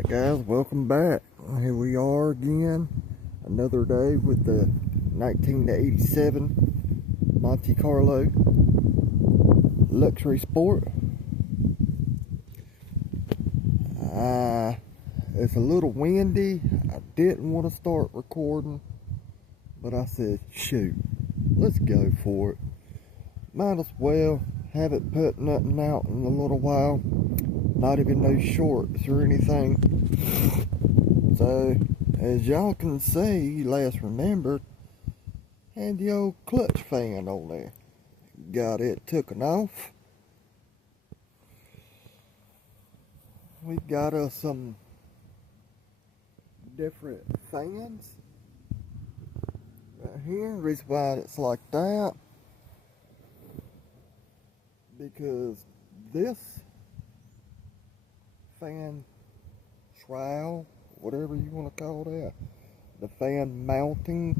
Alright guys, welcome back. Here we are again. Another day with the 1987 Monte Carlo Luxury Sport. It's a little windy. I didn't want to start recording, but I said, shoot, let's go for it. Might as well haven't put nothing out in a little while. Not even no shorts or anything. So, as y'all can see, last remembered, had the old clutch fan on there. Got it taken off. We got us some different fans right here. The reason why it's like that, because this fan trowel, whatever you want to call that, the fan mounting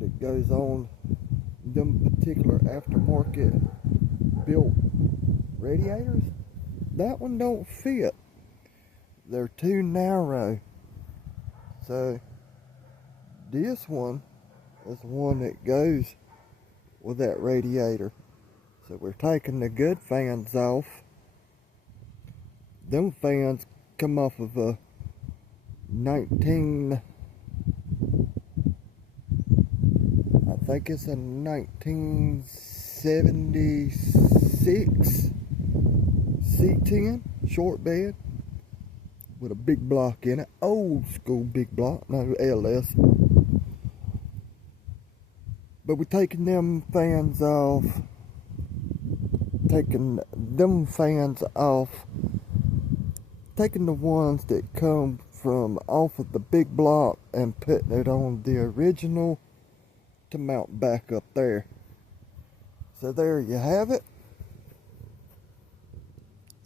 that goes on them particular aftermarket built radiators, that one don't fit. They're too narrow. So this one is the one that goes with that radiator. So we're taking the good fans off. Them fans come off of a 1976 C10 short bed with a big block in it, old school big block, no LS. But we're taking them fans off, taking the ones that come from off of the big block and putting it on the original to mount back up there. So there you have it.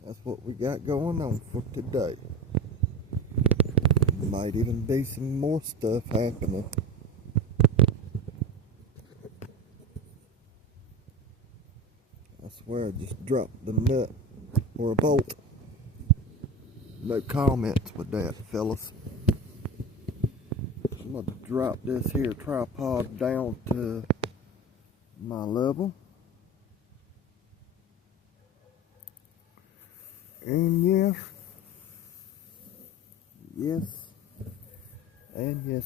That's what we got going on for today. Might even be some more stuff happening. I swear I just dropped the nut or a bolt. No comments with that, fellas. I'm going to drop this here tripod down to my level. And yes,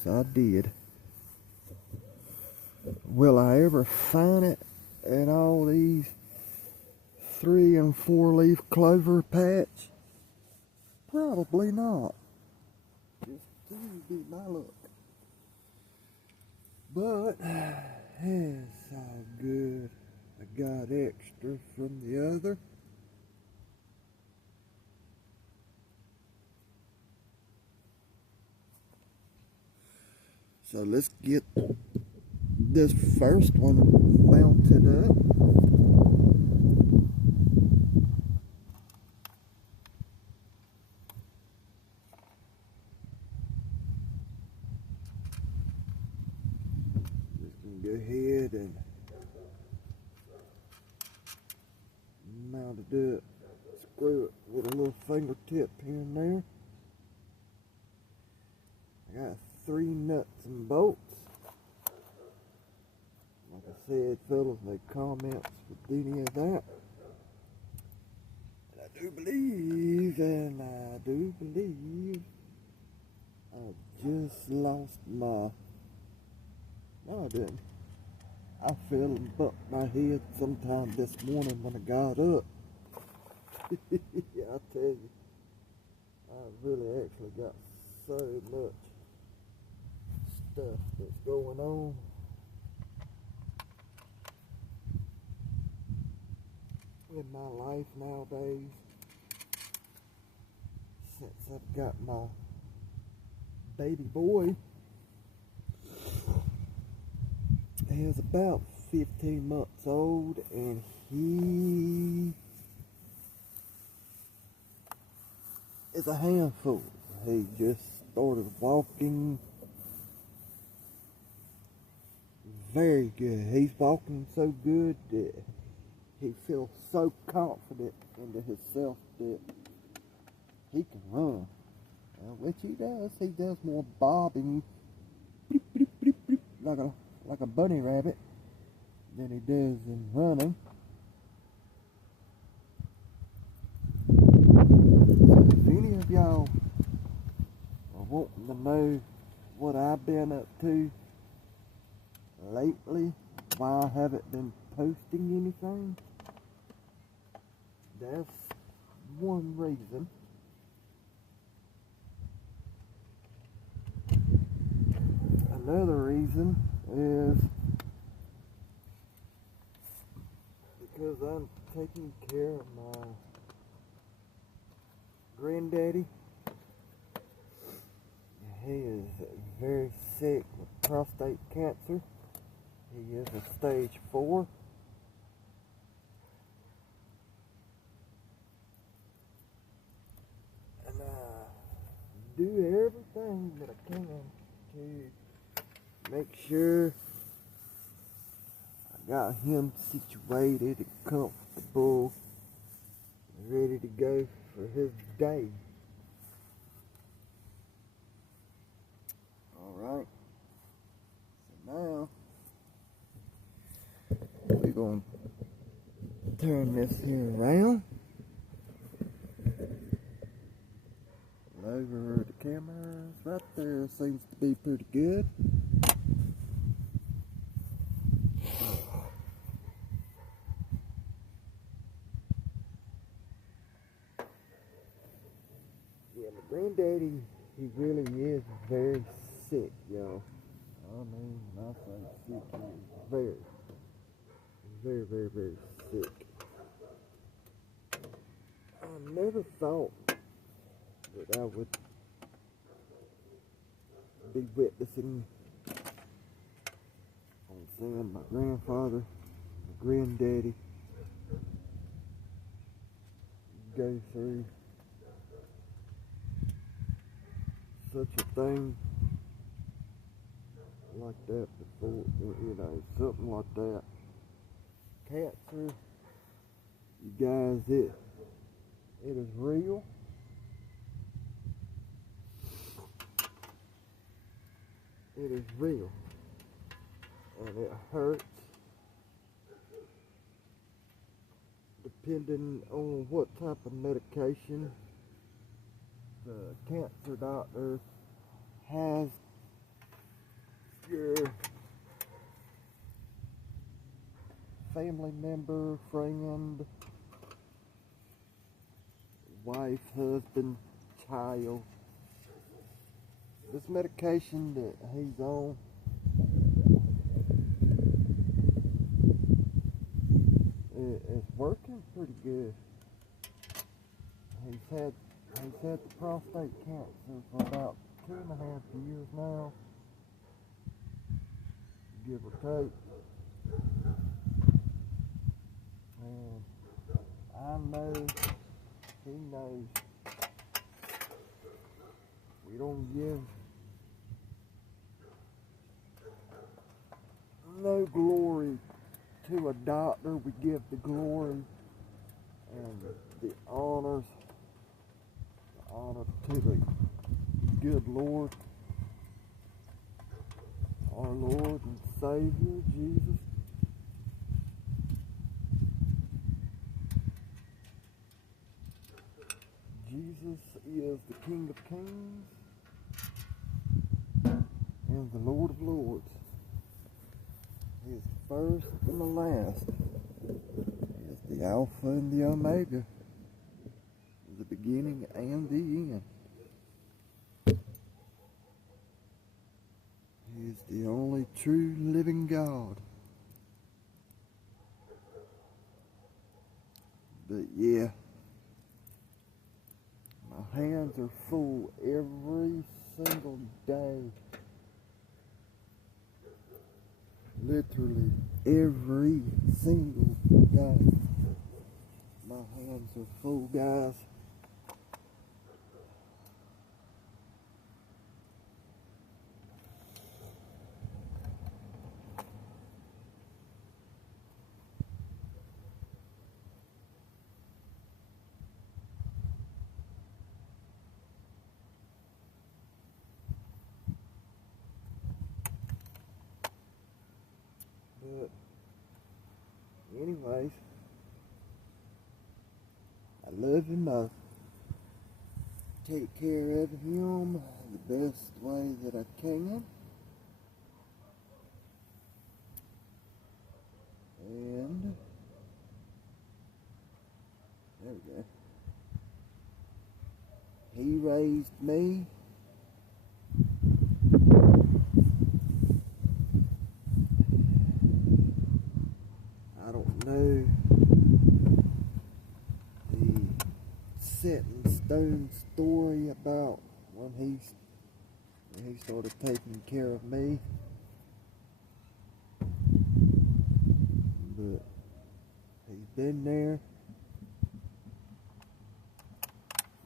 I did. Will I ever find it in all these 3 and 4 leaf clover patch? Probably not. Just to be my luck. But it's all good. I got extra from the other. So let's get this first one mounted up. Go ahead and mount it up, screw it with a little fingertip here and there. I got 3 nuts and bolts. Like I said, fellas, no comments with any of that. And I do believe I just lost my, no I didn't. I fell and bumped my head sometime this morning when I got up. I tell you, I really actually got so much stuff that's going on. In my life nowadays, since I've got my baby boy. He is about 15 months old, and he is a handful. He just started walking very good. He's walking so good that he feels so confident into himself that he can run. which he does. He does more bobbing like a bunny rabbit than he does in running. So if any of y'all are wanting to know what I've been up to lately, why I haven't been posting anything, that's one reason. Another reason is because I'm taking care of my granddaddy. He is very sick with prostate cancer. He is a stage 4. And I do everything that I can to make sure I got him situated and comfortable, ready to go for his day. Alright, so now we're going to turn this here around. Over the cameras right there seems to be pretty good. Yeah, my granddaddy, he really is very sick, y'all. I mean, when I say sick, he is very sick. I never thought that I would be witnessing on seeing my grandfather, my granddaddy go through such a thing like that before, you know, something like that. Cancer, you guys, it is real. It is real, and it hurts depending on what type of medication the cancer doctor has your family member, friend, wife, husband, child. This medication that he's on, it's working pretty good. He's had the prostate cancer for about 2.5 years now, give or take. And I know, he knows, we don't give no glory to a doctor. We give the glory and the honor to the good Lord, our Lord and Savior, Jesus. Jesus is the King of Kings and the Lord of Lords. He is the first and the last. He is the Alpha and the Omega, the beginning and the end. He is the only true living God. But yeah, my hands are full every single day. Literally every single day. My hands are full, guys. anyways, I love him. I take care of him the best way that I can. And there we go. He raised me. I don't know the set in stone story about when he started taking care of me, but he's been there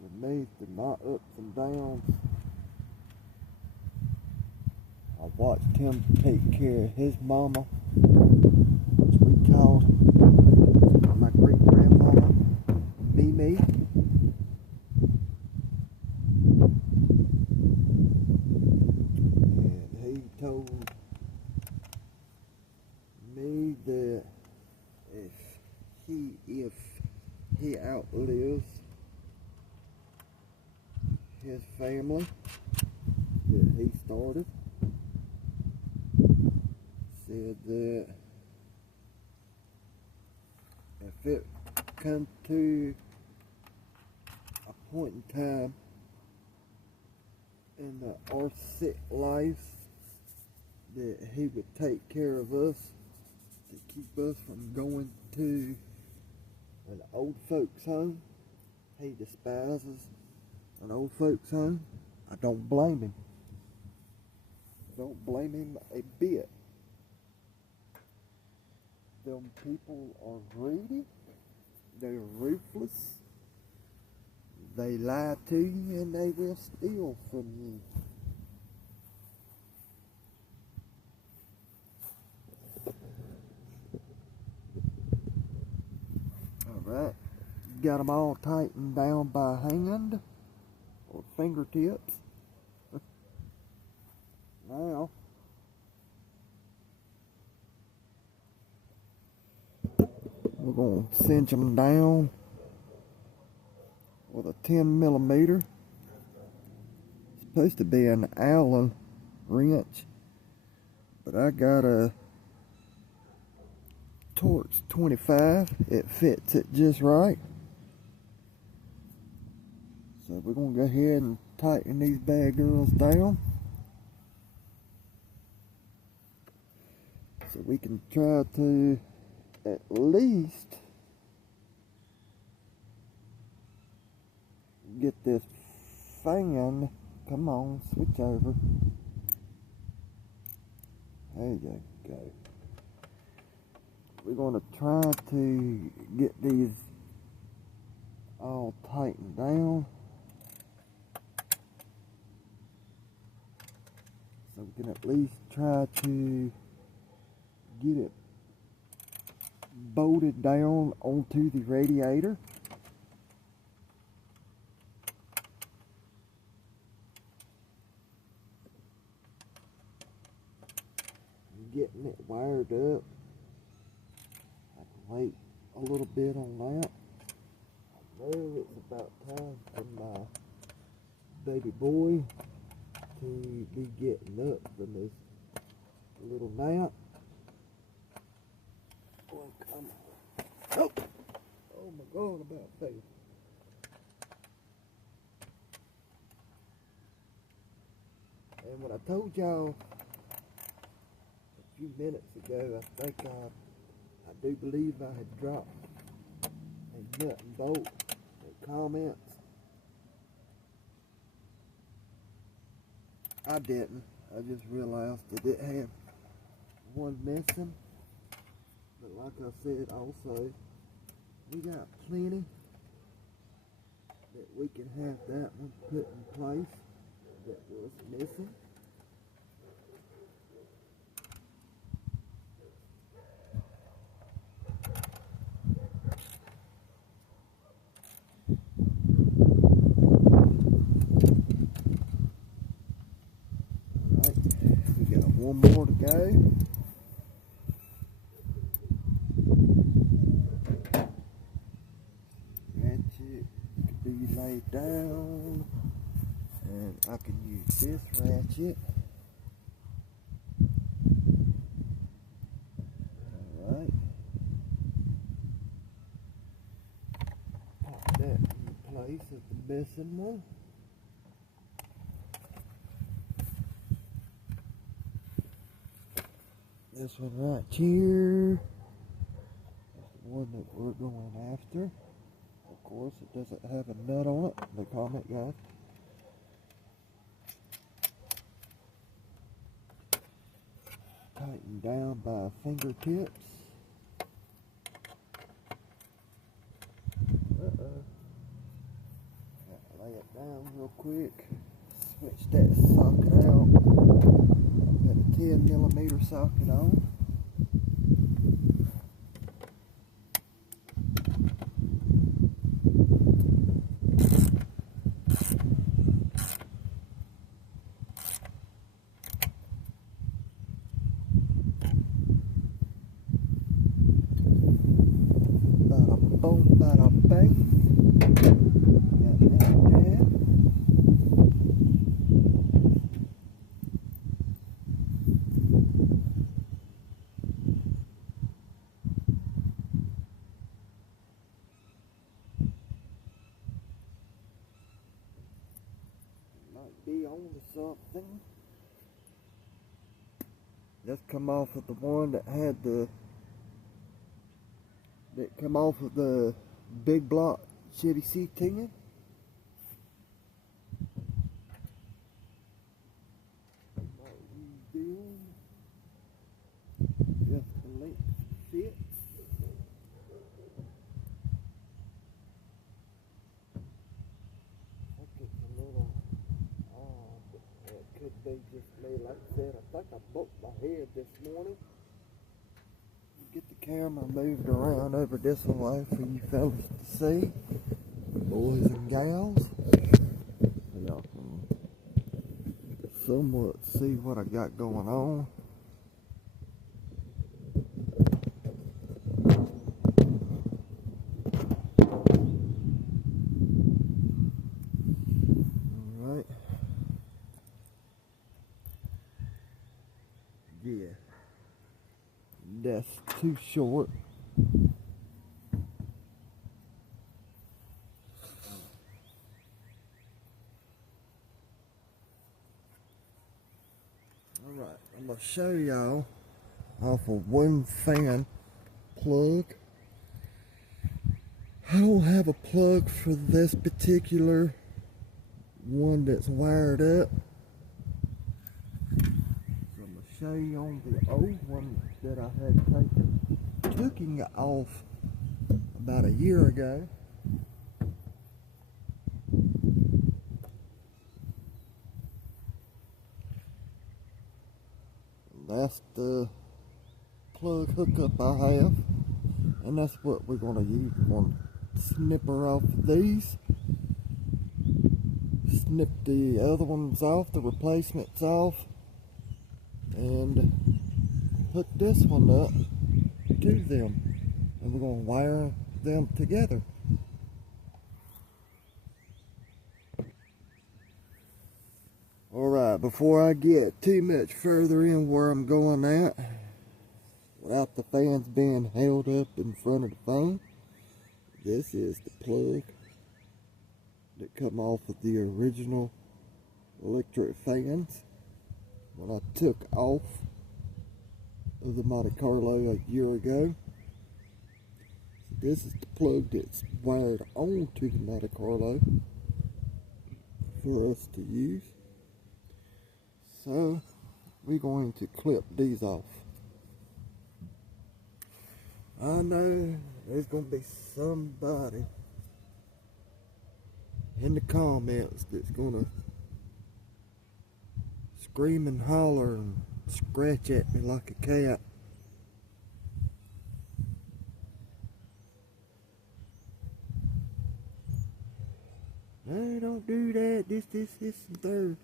with me through my ups and downs. I watched him take care of his mama, which we called my great grandmama Mimi. And he told me that if he outlives his family that he started, said that if it come to a point in time in our sick lives, that he would take care of us to keep us from going to an old folks home. He despises an old folks home. I don't blame him. I don't blame him a bit. Them people are greedy. They're ruthless. They lie to you and they will steal from you. Alright, got them all tightened down by hand or fingertips. Now, we're going to cinch them down with a 10mm. It's supposed to be an Allen wrench, but I got a Torx 25. It fits it just right. So we're going to go ahead and tighten these bad girls down, so we can try to at least get this fan. Come on, switch over. There you go. We're going to try to get these all tightened down, so we can at least try to get it bolted down onto the radiator. Getting it wired up. I can wait a little bit on that. I know it's about time for my baby boy to be getting up from his little nap. Oh, come on. Oh! Oh my God, about failed. And when I told y'all a few minutes ago, I do believe I had dropped a nut and bolt in comments. I didn't. I just realized that it had one missing. But like I said, also, we got plenty that we can have that one put in place that was missing. Alright, we got one more to go. it could be laid down, and I can use this ratchet. Alright. Pop that in place as the missing one. This one right here is the one that we're going after. Of course, it doesn't have a nut on it, the Comet guy. Tighten down by fingertips. Lay it down real quick. Switch that socket out. Got a 10mm socket on. Bada boom, bada bang. Got that there. Might be on to something. Just come off of the one that had the come off of the big block Chevy C10. Might use them just to length fit. I think it's a little odd. It could be just me. Like I said, I think I broke my head this morning. Get the camera moved around over this way for you fellas to see, boys and gals. So y'all can somewhat see what I got going on. Alright. Yeah. That's too short. Alright, I'm going to show y'all off of one fan plug. I don't have a plug for this particular one that's wired up. So I'm going to show you on the old one that I had taken off about a year ago. That's the plug hookup I have, and that's what we're going to use. We're going to snip her off of these, snip the other ones off, the replacements off, and hook this one up to them, and we're going to wire them together. Alright, before I get too much further in where I'm going at, without the fans being held up in front of the phone, this is the plug that come off of the original electric fans when I took off of the Monte Carlo a year ago. So this is the plug that's wired onto the Monte Carlo for us to use. So we're going to clip these off. I know there's going to be somebody in the comments that's going to scream and holler and scratch at me like a cat. No, don't do that. This, and third.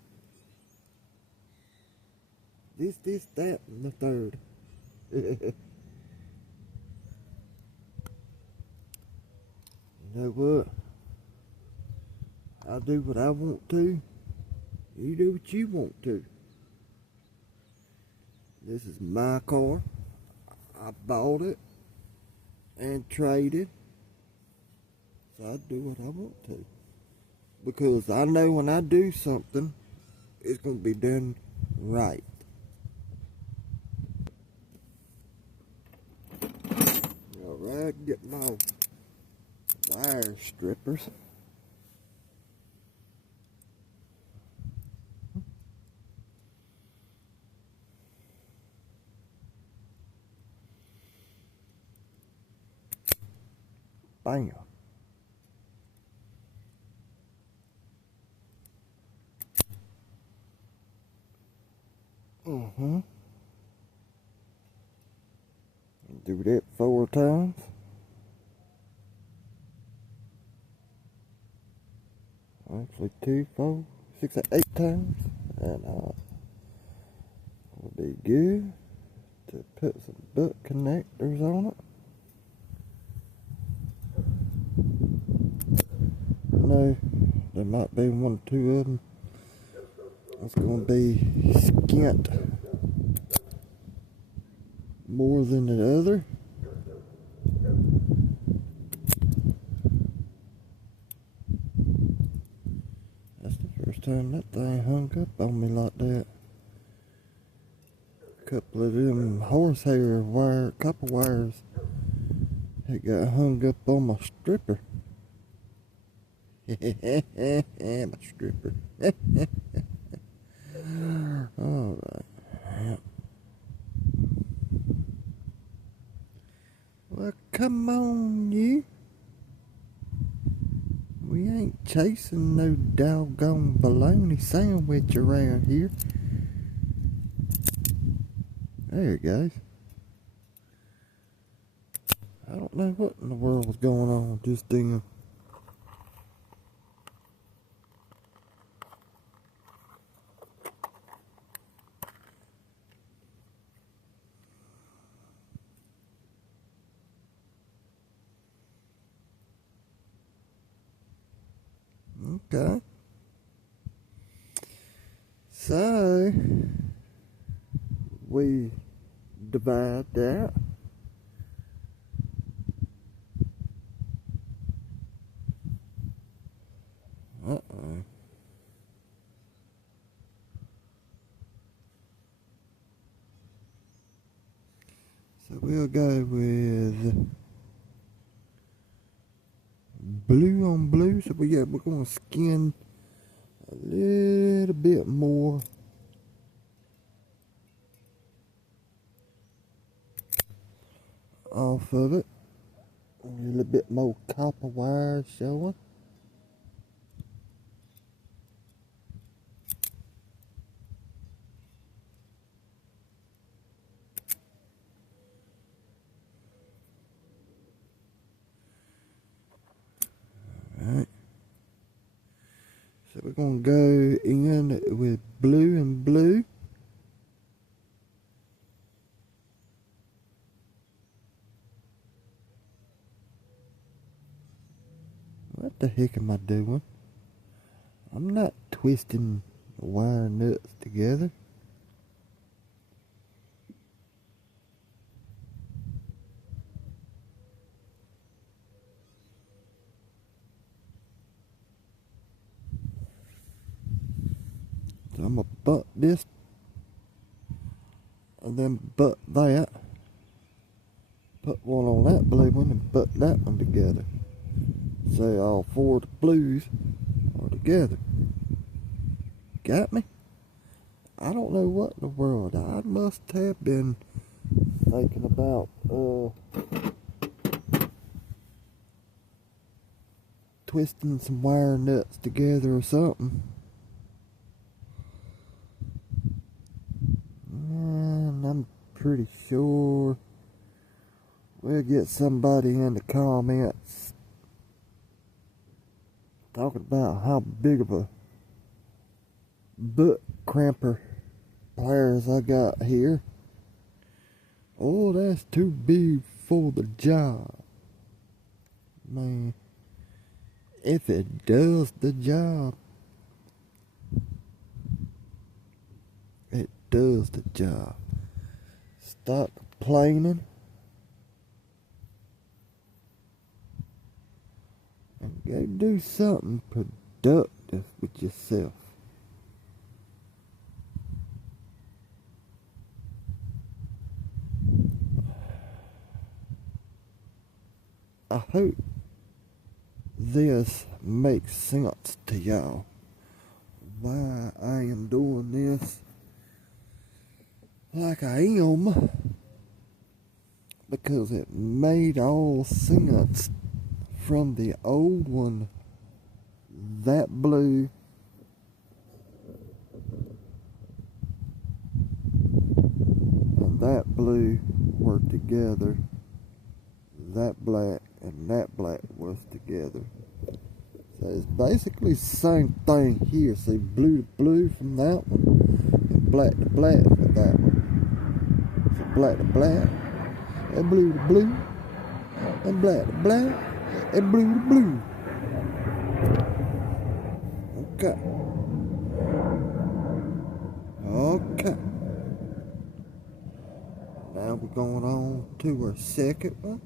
This, that, and the third. You know what? I do what I want to. You do what you want to. This is my car. I bought it and traded. So I do what I want to. Because I know when I do something, it's going to be done right. Alright, get my wire strippers. Bam. Do that 4 times. Actually 2, 4, 6, 8 times. And it'll be good to put some butt connectors on it. No, there might be 1 or 2 of them. It's going to be skint more than the other. That's the first time that thing hung up on me like that. A couple of them horsehair wire, copper wires, it got hung up on my stripper. My stripper. Alright. Yep. Well, come on, you. We ain't chasing no doggone bologna sandwich around here. There it goes. I don't know what in the world was going on just then. Okay. So, we divide that. Uh-oh. So we'll go with blue on blue. So we're going to skin a little bit more off of it. A little bit more copper wire showing. Alright. So we're going to go in with blue and blue. What the heck am I doing? I'm not twisting the wire nuts together. So I'm going to butt this and then butt that. Put one on that blue one and butt that one together. So all 4 of the blues are together. Got me? I don't know what in the world. I must have been thinking about twisting some wire nuts together or something. And I'm pretty sure we'll get somebody in the comments talking about how big of a butt cramper pliers I got here. Oh, that's too big for the job. Man, if it does the job, it does the job. Stop complaining and go do something productive with yourself. I hope this makes sense to y'all. Why I am doing this like I am, because it made all sense from the old one. That blue and that blue were together. That black and that black was together. So it's basically the same thing here. See, blue to blue from that one, and black to black from that one. So black to black, and blue to blue, and black to black, and blue to blue. Okay. Okay. Now we're going on to our second one.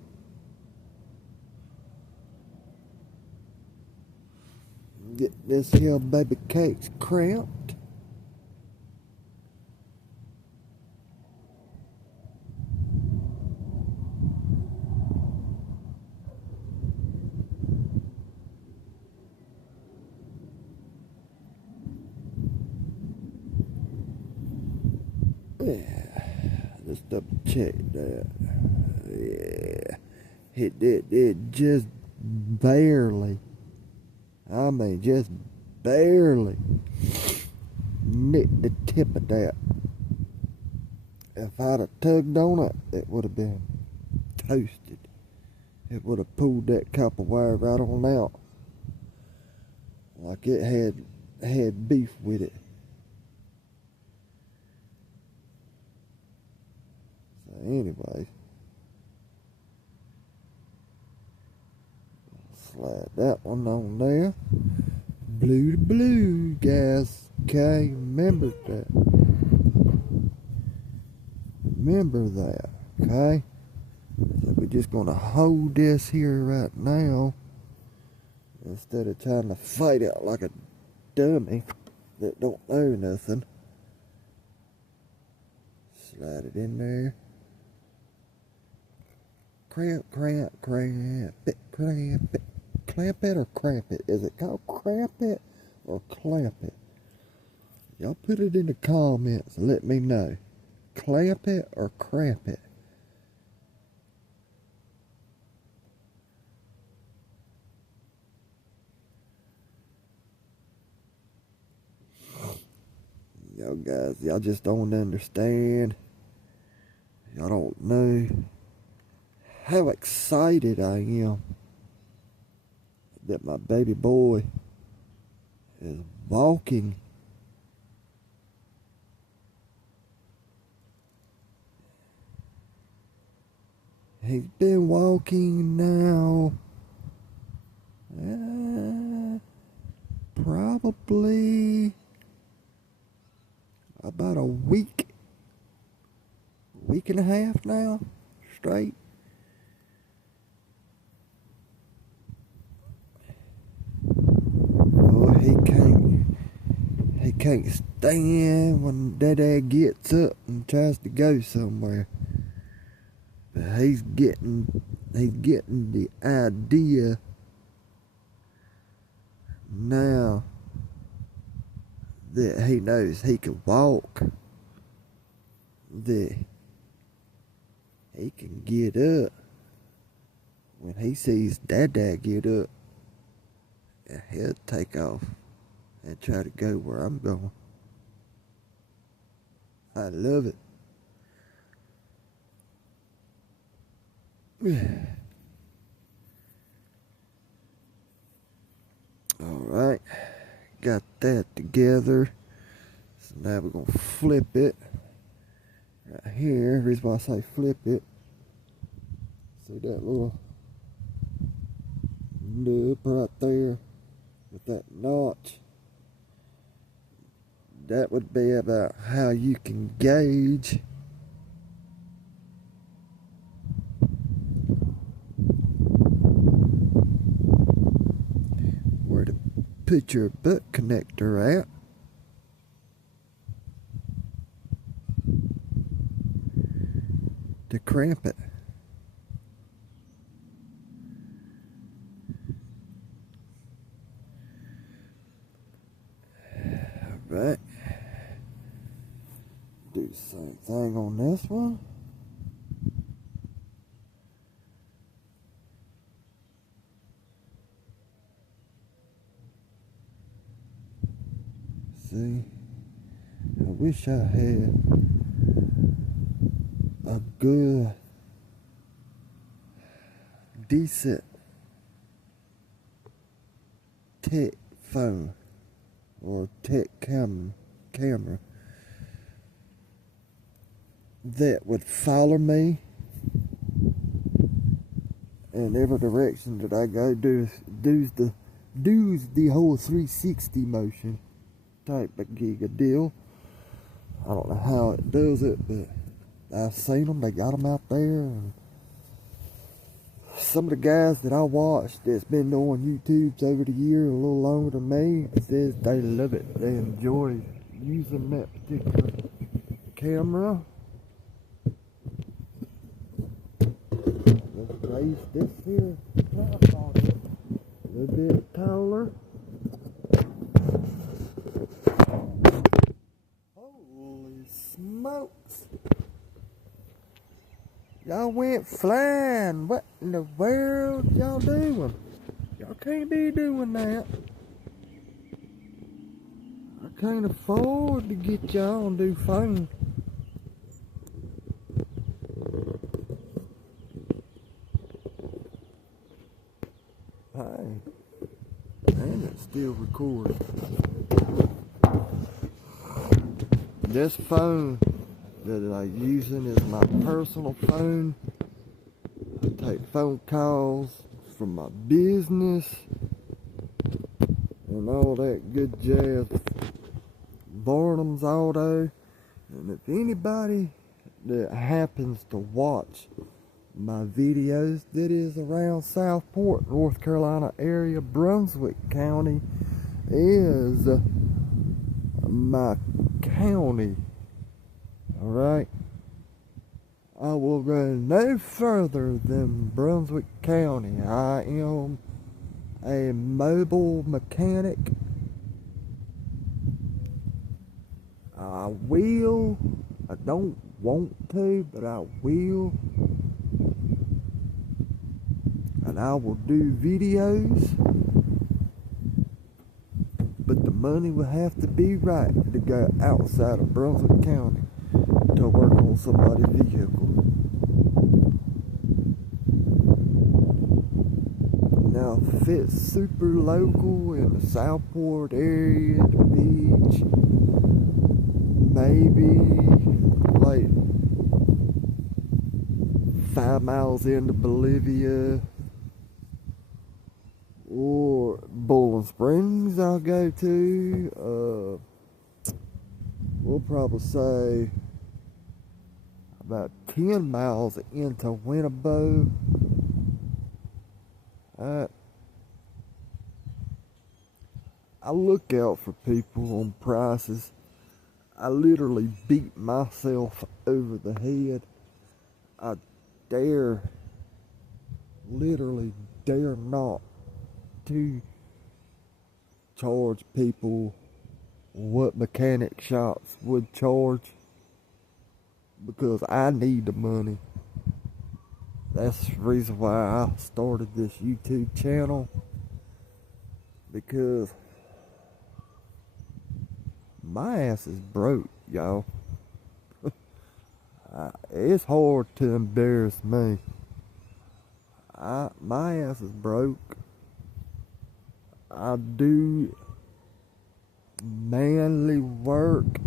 Get this here baby cake's cramped. Yeah, let's double check that. Yeah, it just barely, I mean just barely nicked the tip of that. If I'd have tugged on it, it would have been toasted. It would have pulled that copper wire right on out, like it had beef with it. So anyway, slide that one on there. Blue to blue, guys. Okay, remember that. Remember that, okay? So we're just gonna hold this here right now instead of trying to fight it like a dummy that don't know nothing. Slide it in there. Cramp it. Clamp it or cramp it? Is it called cramp it or clamp it? Y'all put it in the comments and let me know. Clamp it or cramp it? Y'all guys, y'all just don't understand. Y'all don't know how excited I am that my baby boy is walking. He's been walking now probably about a week and a half now straight. Oh, he can't stand when Dad gets up and tries to go somewhere. But he's getting the idea now that he knows he can walk, that he can get up when he sees Dad get up, and he'll take off and try to go where I'm going. I love it. Alright, got that together. So now we're gonna flip it. Right here, the reason why I say flip it. See that little nub right there? with that notch. That would be about how you can gauge where to put your butt connector at. To cramp it. Alright. Do the same thing on this one. See, I wish I had a good, decent tech phone or tech camera that would follow me in every direction that I go. Does the whole 360 motion type of giga deal. I don't know how it does it, but I've seen them. They got them out there. And some of the guys that I watched that's been on YouTube's over the years, a little longer than me, says they love it. They enjoy using that particular camera. Let's raise this here tripod a little bit taller. Holy smokes! Y'all went flying. What in the world y'all doing? Y'all can't be doing that. I can't afford to get y'all on do phone. Hey, and it's still recording. This phone that I'm using is my personal phone. I take phone calls from my business and all that good jazz. Barnum's Auto. And if anybody that happens to watch my videos that is around Southport, North Carolina area, Brunswick County is my county. Alright, I will go no further than Brunswick County. I am a mobile mechanic. I don't want to, but I will. And I will do videos. But the money will have to be right to go outside of Brunswick County to work on somebody's vehicle. Now, if it's super local in the Southport area, the beach, maybe like 5 miles into Bolivia or Bowling Springs, I'll go to. We'll probably say about 10 miles into Winnebago. I look out for people on prices. I literally beat myself over the head. I literally dare not to charge people what mechanic shops would charge, because I need the money. That's the reason why I started this YouTube channel, because my ass is broke, y'all. It's hard to embarrass me. My ass is broke. I do manly work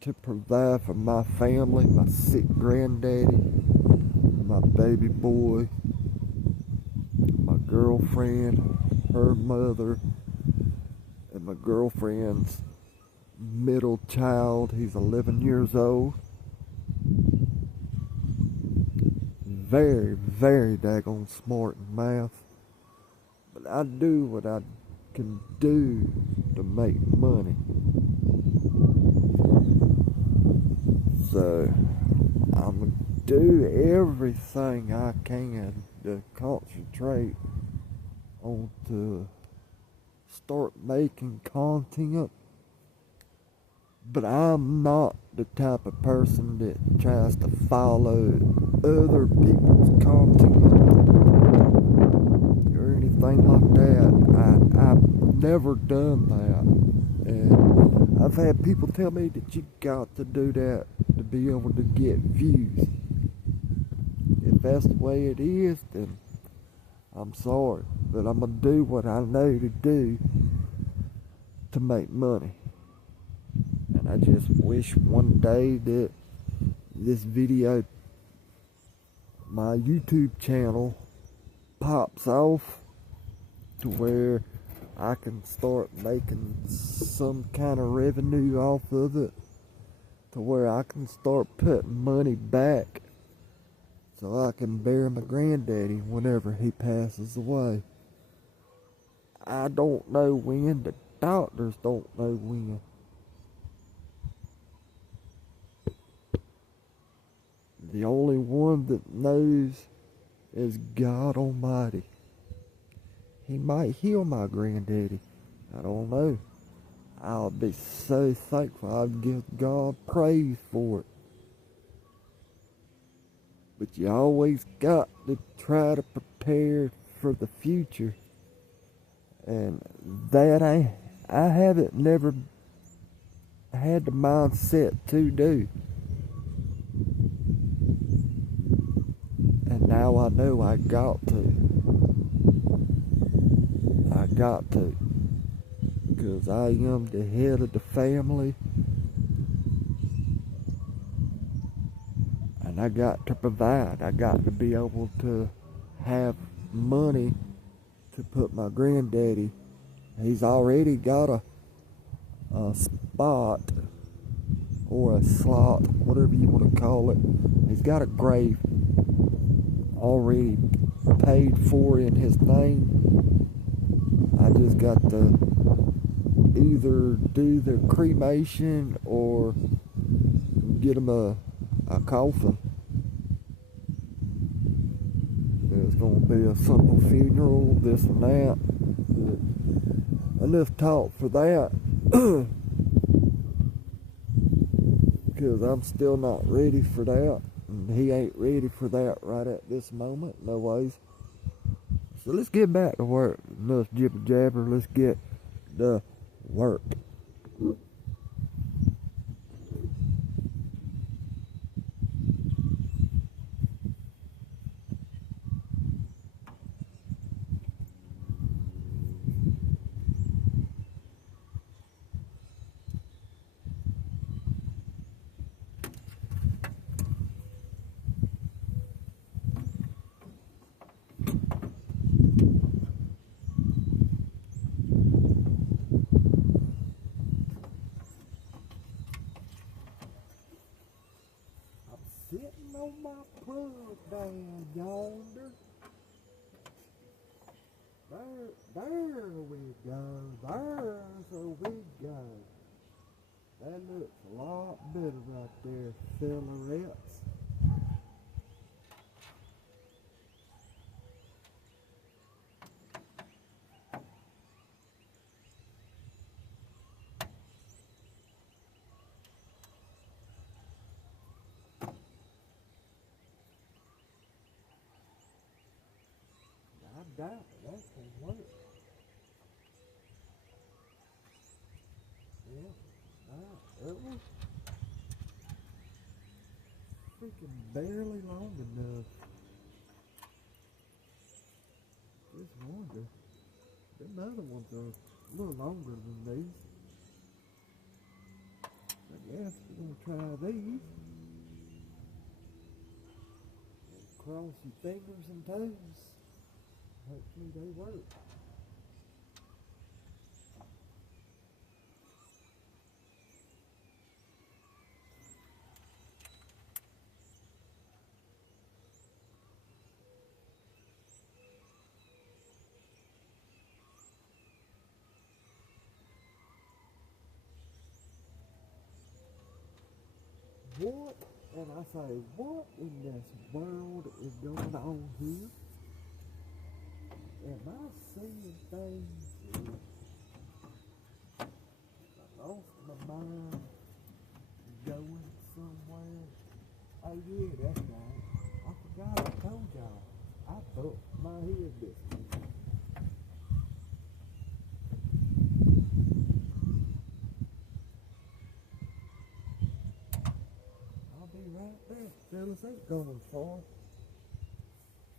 to provide for my family, my sick granddaddy, my baby boy, my girlfriend, her mother, and my girlfriend's middle child. He's 11 years old. Very, very daggone smart in math. But I do what I can do to make money. So I'm gonna do everything I can to concentrate on to start making content. But I'm not the type of person that tries to follow other people's content or anything like that. I've never done that. And I've had people tell me that you got to do that to be able to get views. If that's the way it is, then I'm sorry. But I'm going to do what I know to do to make money. And I just wish one day that this video, my YouTube channel, pops off to where I can start making some kind of revenue off of it, to where I can start putting money back so I can bury my granddaddy whenever he passes away. I don't know when, the doctors don't know when. The only one that knows is God Almighty. He might heal my granddaddy. I don't know. I'll be so thankful. I'll give God praise for it. But you always got to try to prepare for the future. And that I haven't never had the mindset to do. And now I know I got to. I got to. Because I am the head of the family. And I got to provide. I got to be able to have money to put my granddaddy. He's already got a spot or a slot, whatever you want to call it. He's got a grave already paid for in his name. I just got to either do the cremation or get him a coffin. There's going to be a simple funeral, this and that. But enough talk for that. Because I'm still not ready for that. And he ain't ready for that right at this moment, no ways. So let's get back to work. Enough jibber jabber, let's get the work. Sitting on my plug down yonder. There we go. There we go. That looks a lot better right there, fellerettes. I doubt that can work. Yeah, it was freaking barely long enough. Just wonder. Them other ones are a little longer than these. I guess we're gonna try these. Cross your fingers and toes. Hopefully they work. what? And I say, what in this world is going on here? Am I seeing things? I lost my mind going somewhere. Oh yeah, that's right. I forgot I told y'all. I thought my head this time. I'll be right back, fellas. Ain't going far.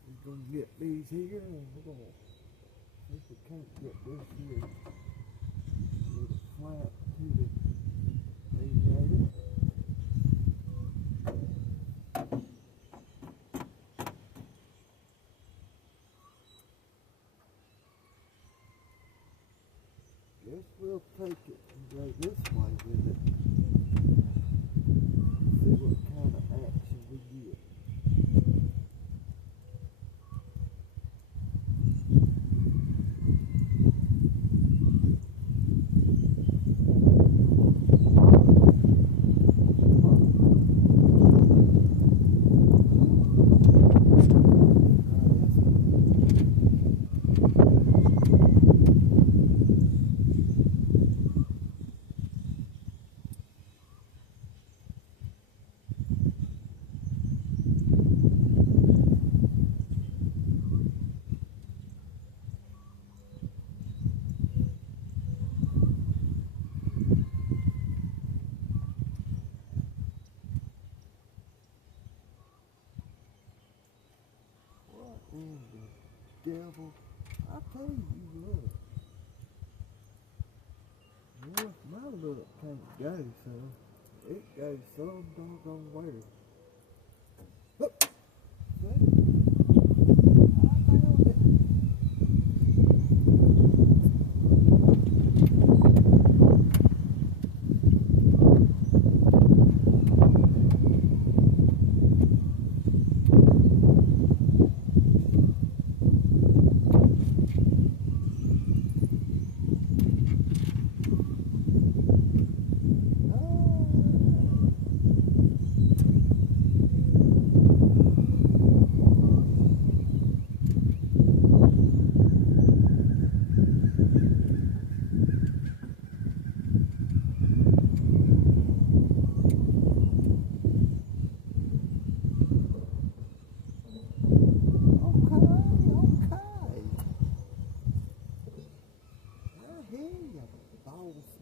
We're gonna get these here and we're gonna see if we can't get this here little flat to the radiator. Guess we'll take it and go this way with it. See what kind of action we get. In the devil, I tell you, look. Well, my look can't go, so it goes some doggone way. Look, see? I found it.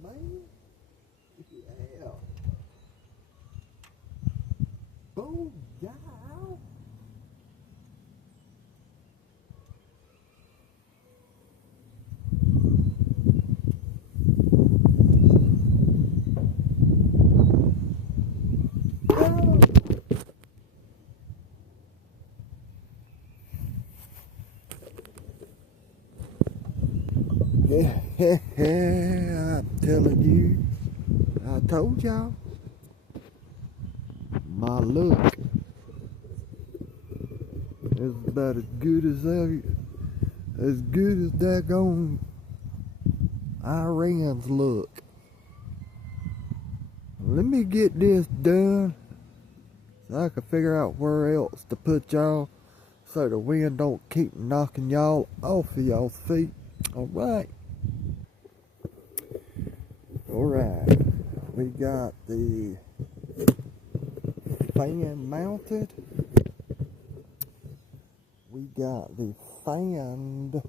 Man. Yeah. Boom, yeah. Yeah, I'm telling you, I told y'all, my luck is about as good as daggone Iran's luck. Let me get this done so I can figure out where else to put y'all so the wind don't keep knocking y'all off of y'all's feet. Alright. Alright. We got the fan mounted. We got the fan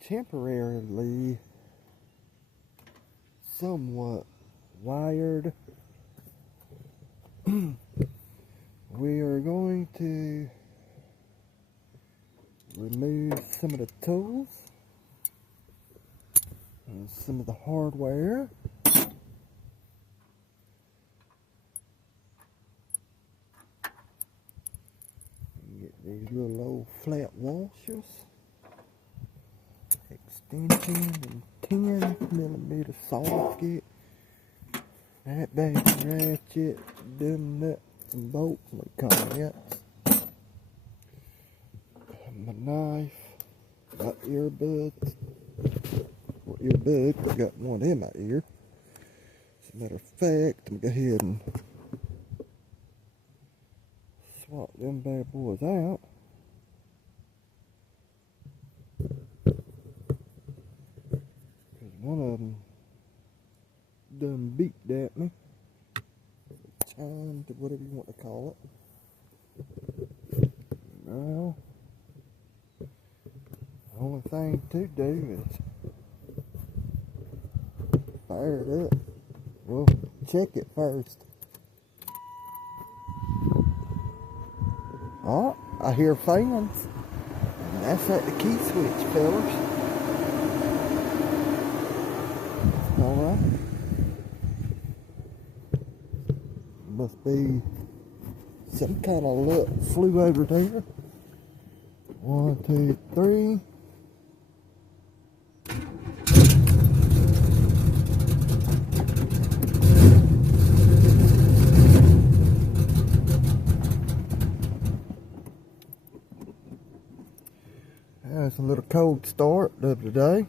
temporarily somewhat wired. We are going to remove some of the tools and some of the hardware. Get these little old flat washers, extension and 10mm socket, that baby ratchet, them nuts and bolts and comments, my knife, my earbuds, I got one in my ear. Matter of fact, I'm gonna go ahead and swap them bad boys out. Cause one of them done beat at me. Time to whatever you want to call it. Now, the only thing to do is fire it up. Well, check it first. Oh, I hear fans. And that's at the key switch, fellas. Alright. Must be some kind of luck flew over there. 1, 2, 3. That's a little cold start of the day.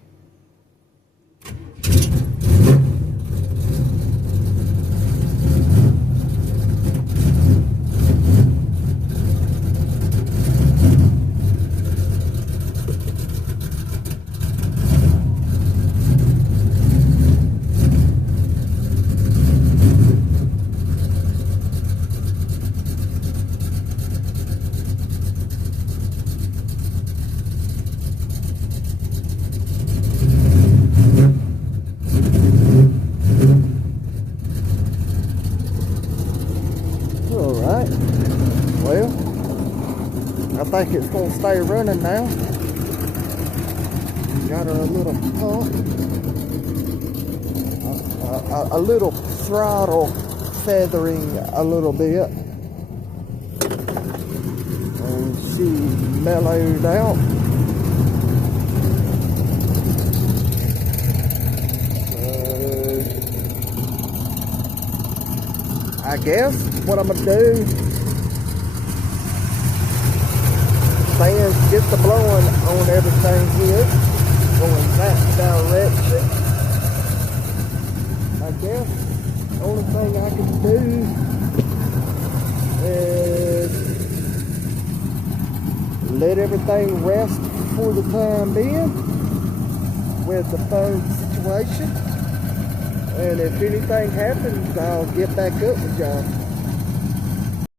Alright, well, I think it's going to stay running now. Got a little pump, a little throttle feathering a little bit, and she mellowed out. I guess what I'm gonna do, fans get the blowing on everything here, going that direction. I guess the only thing I can do is let everything rest for the time being with the phone situation. And if anything happens, I'll get back up with y'all.